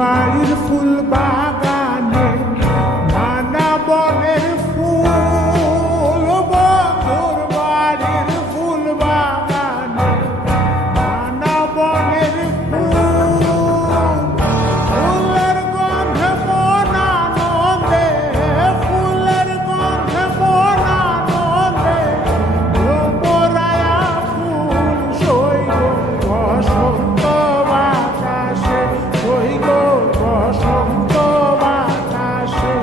বাড়ির ফুল বাগানে নানা বনের ফুল, বন্ধুর বাড়ির ফুল বাগানে নানা বনের ফুল, ফুলের গন্ধে মন আনন্দে, ফুলের গন্ধে মন আনন্দে, ভ্রমরায়া ফুল সইগ বসন্ত বাতাসে, সইগ বসন্ত বাতাসে।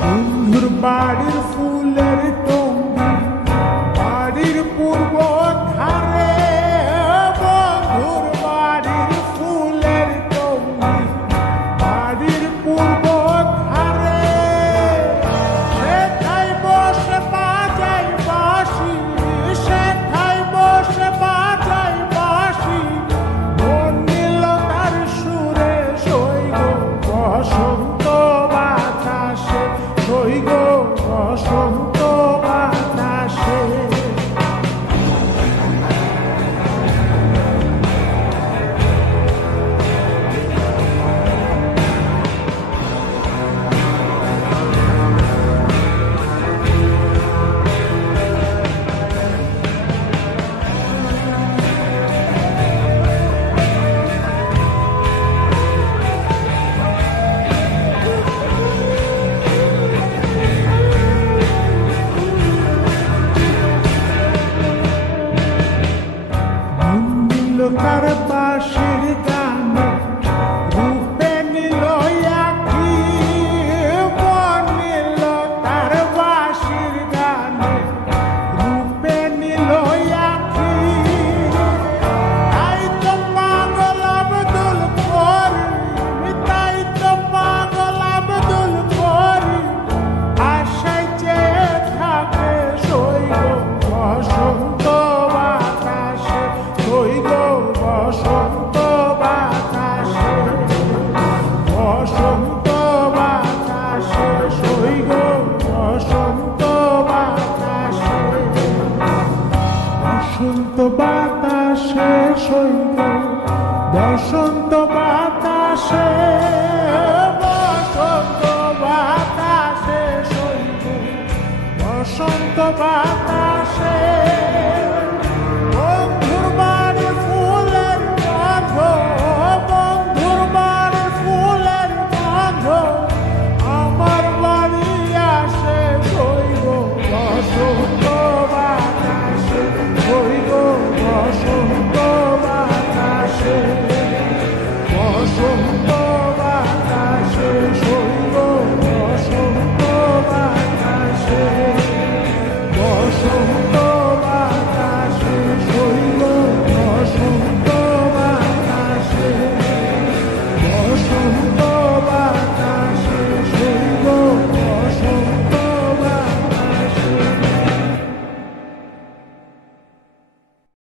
বন্ধুর বাড়ির ফুলের টঙ্গি বাড়ির পূর্ব ধারে, বন্ধুর বাড়ির ফুলের টঙ্গি বাড়ির পূর্ব ধারে, সেথায় বসে বাজাই বাঁশি, সেথায় বসে বাজাই বাঁশি, মন নিল তার সুরে, সইগ বসন্ত বাতাসে, সইগ বসন্ত বাতাসে। তার বাঁশির গানে রূপে নিল আঁখি, মন নিল তার বাঁশির গানে রূপে নিল আঁখি, তাই তো পাগল আব্দুল করিম, তাই তো পাগল আব্দুল করিম আশায় চেয়ে থাকে, সইগ বসন্ত বাতাসে, সইগ বসন্ত বাতাসে, বসন্ত বাতাসে, সইগ বসন্ত বাতাসে, বসন্ত বাতাসে, সইগ বসন্ত বাতাসে, বসন্ত বাতাসে, সইগ বসন্ত বাতাসে।